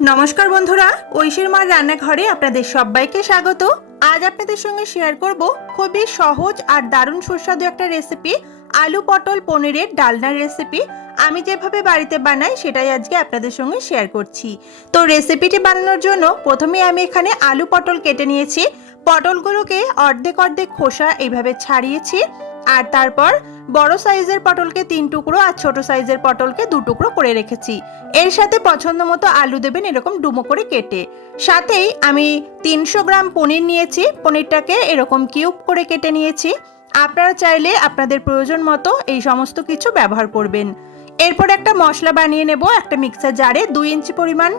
নমস্কার বন্ধুরা, ঐশীর মার রান্নাঘরে আপনাদের সবাইকে স্বাগত। আজ আপনাদের সঙ্গে শেয়ার করব খুবই সহজ আর দারুণ সুস্বাদু একটা রেসিপি আলু পটল পনিরের ডালনার রেসিপি আমি যেভাবে বাড়িতে বানাই, সেটাই আজকে আপনাদের সঙ্গে শেয়ার করছি। তো রেসিপিটি বানানোর জন্য প্রথমে আমি এখানে আলু পটল কেটে নিয়েছি। পটলগুলোকে অর্ধেক অর্ধেক খোসা এইভাবে ছাড়িয়েছি আর তারপর বড় সাইজের পটলকে তিন টুকরো আর ছোট সাইজের পটলকে দু টুকরো করে রেখেছি। এর সাথে পছন্দ মতো আলু দেবেন এরকম ডুমো করে কেটে। সাথেই আমি তিনশো গ্রাম পনির নিয়েছি, পনিরটাকে এরকম কিউব করে কেটে নিয়েছি। আপনারা চাইলে আপনাদের প্রয়োজন মতো এই সমস্ত কিছু ব্যবহার করবেন। এরপর একটা মশলা বানিয়ে নেব, একটা মিক্সার জারে, দুই ইঞ্চি পরিমাণ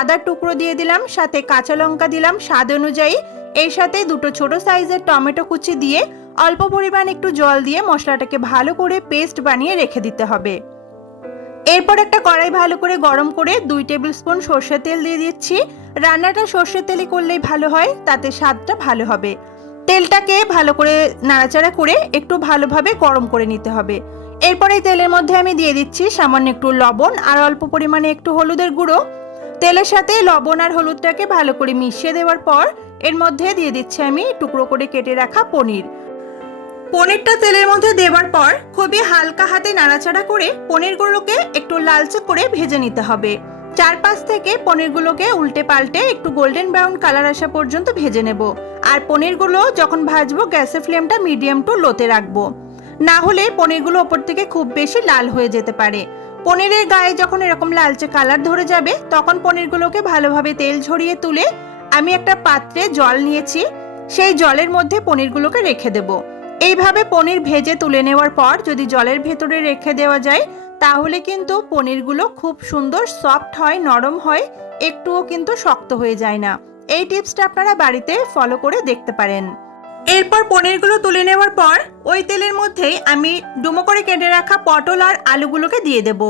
আদার টুকরো দিয়ে দিলাম, সাথে কাঁচা লঙ্কা দিলাম স্বাদ অনুযায়ী। এর সাথে দুটো ছোট সাইজের টমেটো কুচি দিয়ে অল্প পরিমাণ একটু জল দিয়ে মশলাটাকে ভালো করে পেস্ট বানিয়ে রেখে দিতে হবে। এরপর একটা কড়াই ভালো করে গরম করে দুই টেবিল স্পুন সর্ষের তেল দিয়ে দিচ্ছি। রান্নাটা সর্ষের তেলে করলেই ভালো হয়, তাতে স্বাদটা ভালো হবে। তেলটাকে ভালো করে নাড়াচাড়া করে একটু ভালোভাবে গরম করে নিতে হবে। এরপরে তেলের মধ্যে আমি দিয়ে দিচ্ছি সামান্য একটু লবণ আর অল্প পরিমাণে একটু হলুদের গুঁড়ো। তেলের সাথে লবণ আর হলুদটাকে ভালো করে মিশিয়ে দেওয়ার পর এর মধ্যে দিয়ে দিচ্ছি আমি টুকরো করে কেটে রাখা পনির। পনিরটা তেলের মধ্যে দেওয়ার পর খুবই হালকা হাতে নাড়াচাড়া করে পনিরগুলোকে একটু লালচে করে ভেজে নিতে হবে। চারপাশ থেকে পনিরগুলোকে উল্টে পাল্টে একটু গোল্ডেন ব্রাউন কালার আসা পর্যন্ত ভেজে নেব। আর পনিরগুলো যখন ভাজবো, গ্যাসের ফ্লেমটা মিডিয়াম টু লোতে রাখব। না হলে পনিরগুলো ওপর থেকে খুব বেশি লাল হয়ে যেতে পারে। পনিরের গায়ে যখন এরকম লালচে কালার ধরে যাবে, তখন পনিরগুলোকে ভালোভাবে তেল ঝরিয়ে তুলে আমি একটা পাত্রে জল নিয়েছি। সেই জলের মধ্যে পনিরগুলোকে রেখে দেবো। এইভাবে পনির ভেজে তুলে নেওয়ার পর যদি জলের ভেতরে রেখে দেওয়া যায়, তাহলে কিন্তু পনিরগুলো খুব সুন্দর সফট হয়, নরম হয়, একটুও কিন্তু শক্ত হয়ে যায় না। এই টিপসটা আপনারা বাড়িতে ফলো করে দেখতে পারেন। এরপর পনিরগুলো তুলে নেওয়ার পর ওই তেলের মধ্যেই আমি ডুমো করে কেটে রাখা পটল আর আলুগুলোকে দিয়ে দেব।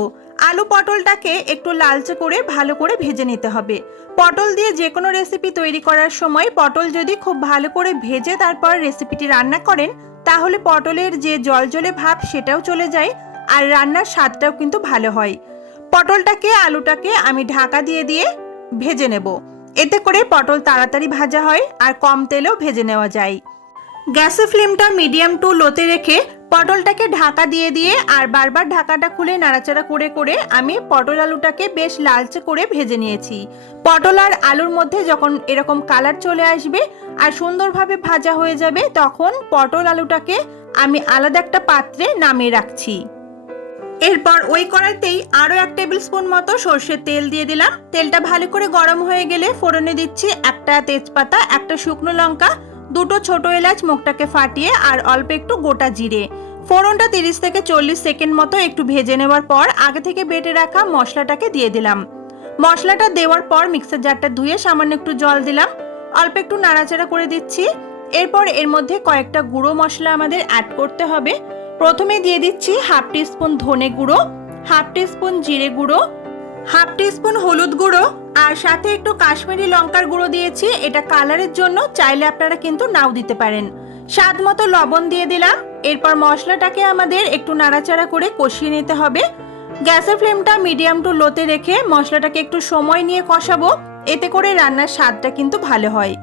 আলু পটলটাকে একটু লালচে করে ভালো করে ভেজে নিতে হবে। পটল দিয়ে যে কোনো রেসিপি তৈরি করার সময় পটল যদি খুব ভালো করে ভেজে তারপর রেসিপিটি রান্না করেন, তাহলে পটলের যে জল জলে ভাব সেটাও চলে যায় আর রান্নার স্বাদটাও কিন্তু ভালো হয়। পটলটাকে, আলুটাকে আমি ঢাকা দিয়ে দিয়ে ভেজে নেব। এতে করে পটল তাড়াতাড়ি ভাজা হয় আর কম তেলেও ভেজে নেওয়া যায়। গ্যাসের ফ্লেমটা মিডিয়াম টু লোতে রেখে পটলটাকে ঢাকা দিয়ে দিয়ে আর বারবার ঢাকাটা খুলে নাড়াচাড়া করে করে আমি পটল আলুটাকে বেশ লালচে করে ভেজে নিয়েছি। পটল আর আলুর মধ্যে যখন এরকম কালার চলে আসবে আর সুন্দরভাবে ভাজা হয়ে যাবে, তখন পটল আলুটাকে আমি আলাদা একটা পাত্রে নামিয়ে রাখছি। এরপর ওই কড়াইতেই আরও এক টেবিল স্পুন মতো সর্ষের তেল দিয়ে দিলাম। তেলটা ভালো করে গরম হয়ে গেলে ফোড়নে দিচ্ছি একটা তেজপাতা, একটা শুকনো লঙ্কা দুটো ছোট এলাচ মুখটাকে ফাটিয়ে আর অল্প একটু গোটা জিরে। ফোড়নটা তিরিশ থেকে চল্লিশ সেকেন্ড মতো একটু ভেজে নেওয়ার পর আগে থেকে বেটে রাখা মশলাটাকে দিয়ে দিলাম। মশলাটা দেওয়ার পর মিক্সার জারটা ধুয়ে সামান্য একটু জল দিলাম। অল্প একটু নাড়াচাড়া করে দিচ্ছি। এরপর এর মধ্যে কয়েকটা গুঁড়ো মশলা আমাদের অ্যাড করতে হবে। প্রথমে দিয়ে দিচ্ছি হাফ টিস্পুন ধনে গুঁড়ো, হাফ টিস্পুন জিরে গুঁড়ো, হাফ টিস্পুন হলুদ গুঁড়ো আর সাথে একটু কাশ্মীরি লঙ্কার গুঁড়ো দিয়েছি, এটা কালারের জন্য চাইলে আপনারা কিন্তু নাও দিতে পারেন। স্বাদ মতো লবণ দিয়ে দিলাম, এরপর মশলাটাকে আমাদের একটু নাড়াচাড়া করে কষিয়ে নিতে হবে। গ্যাসের ফ্লেমটা মিডিয়াম টু লোতে রেখে মশলাটাকে একটু সময় নিয়ে কষাবো, এতে করে রান্নার স্বাদটা কিন্তু ভালো হয়।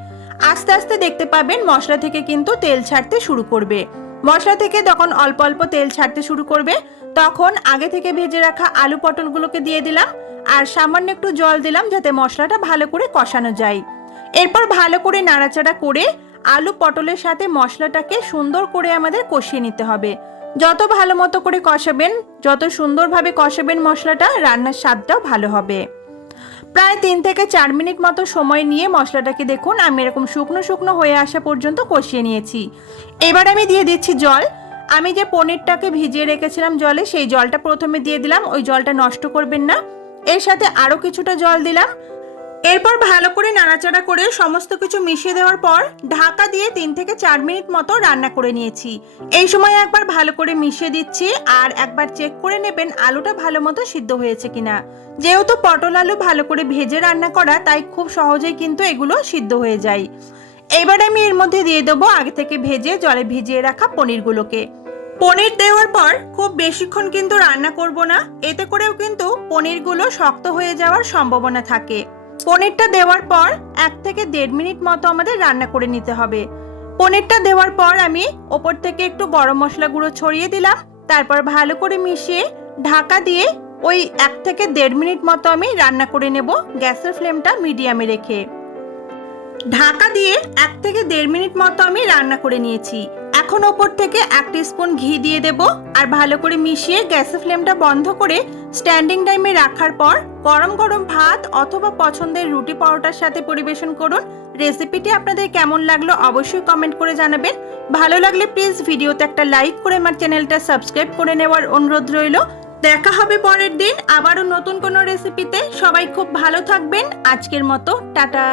আস্তে আস্তে দেখতে পাবেন মশলা থেকে কিন্তু তেল ছাড়তে শুরু করবে। মশলা থেকে যখন অল্প অল্প তেল ছাড়তে শুরু করবে, তখন আগে থেকে ভেজে রাখা আলু পটলগুলোকে দিয়ে দিলাম আর সামান্য একটু জল দিলাম যাতে মশলাটা ভালো করে কষানো যায়। এরপর ভালো করে নাড়াচাড়া করে আলু পটলের সাথে মশলাটাকে সুন্দর করে আমাদের কষিয়ে নিতে হবে। যত ভালো মতো করে কষাবেন, যত সুন্দরভাবে কষাবেন মশলাটা, রান্নার স্বাদটাও ভালো হবে। প্রায় তিন থেকে চার মিনিট মতো সময় নিয়ে মশলাটাকে দেখুন, আমি এরকম শুকনো শুকনো হয়ে আসা পর্যন্ত কষিয়ে নিয়েছি। এবার আমি দিয়ে দিচ্ছি জল। আমি যে পনিরটাকে ভিজিয়ে রেখেছিলাম জলে, সেই জলটা প্রথমে দিয়ে দিলাম, ওই জলটা নষ্ট করবেন না। এর সাথে আরও কিছুটা জল দিলাম। এরপর ভালো করে নাড়াচাড়া করে সমস্ত কিছু মিশিয়ে দেওয়ার পর ঢাকা দিয়ে তিন থেকে চার মিনিট মতো রান্না করে নিয়েছি। এই সময় একবার ভালো করে মিশিয়ে দিচ্ছি আর একবার চেক করে নেবেন আলুটা ভালো মতো সিদ্ধ হয়েছে কিনা। যেহেতু পটল আলু ভালো করে ভেজে রান্না করা, তাই খুব সহজেই কিন্তু এগুলো সিদ্ধ হয়ে যায়। এবার আমি এর মধ্যে দিয়ে দেবো আগে থেকে ভেজে জলে ভিজিয়ে রাখা পনিরগুলোকে। পনির দেওয়ার পর খুব বেশিক্ষণ কিন্তু রান্না করব না, এতে করেও কিন্তু পনিরগুলো শক্ত হয়ে যাওয়ার সম্ভাবনা থাকে। পনিরটা দেওয়ার পর এক থেকে দেড় মিনিট মতো আমাদের রান্না করে নিতে হবে। পনিরটা দেওয়ার পর আমি ওপর থেকে একটু গরম মশলা গুঁড়ো ছড়িয়ে দিলাম। তারপর ভালো করে মিশিয়ে ঢাকা দিয়ে ওই এক থেকে দেড় মিনিট মতো আমি রান্না করে নেব গ্যাসের ফ্লেমটা মিডিয়ামে রেখে। ঢাকা দিয়ে এক থেকে দেড় মিনিট মতো আমি রান্না করে নিয়েছি। এখন ওপর থেকে এক স্পুন ঘি দিয়ে দেব আর ভালো করে মিশিয়ে গ্যাসের ফ্লেমটা বন্ধ করে স্ট্যান্ডিং টাইমে রাখার পর গরম গরম ভাত অথবা পছন্দের রুটি পরোটার সাথে পরিবেশন করুন। রেসিপিটি আপনাদের কেমন লাগল অবশ্যই কমেন্ট করে জানাবেন। ভালো লাগলে প্লিজ ভিডিওতে একটা লাইক করে আমার চ্যানেলটা সাবস্ক্রাইব করে নেওয়ার অনুরোধ রইল। দেখা হবে পরের দিন আবারও নতুন কোনো রেসিপিতে। সবাই খুব ভালো থাকবেন। আজকের মতো, টাটা।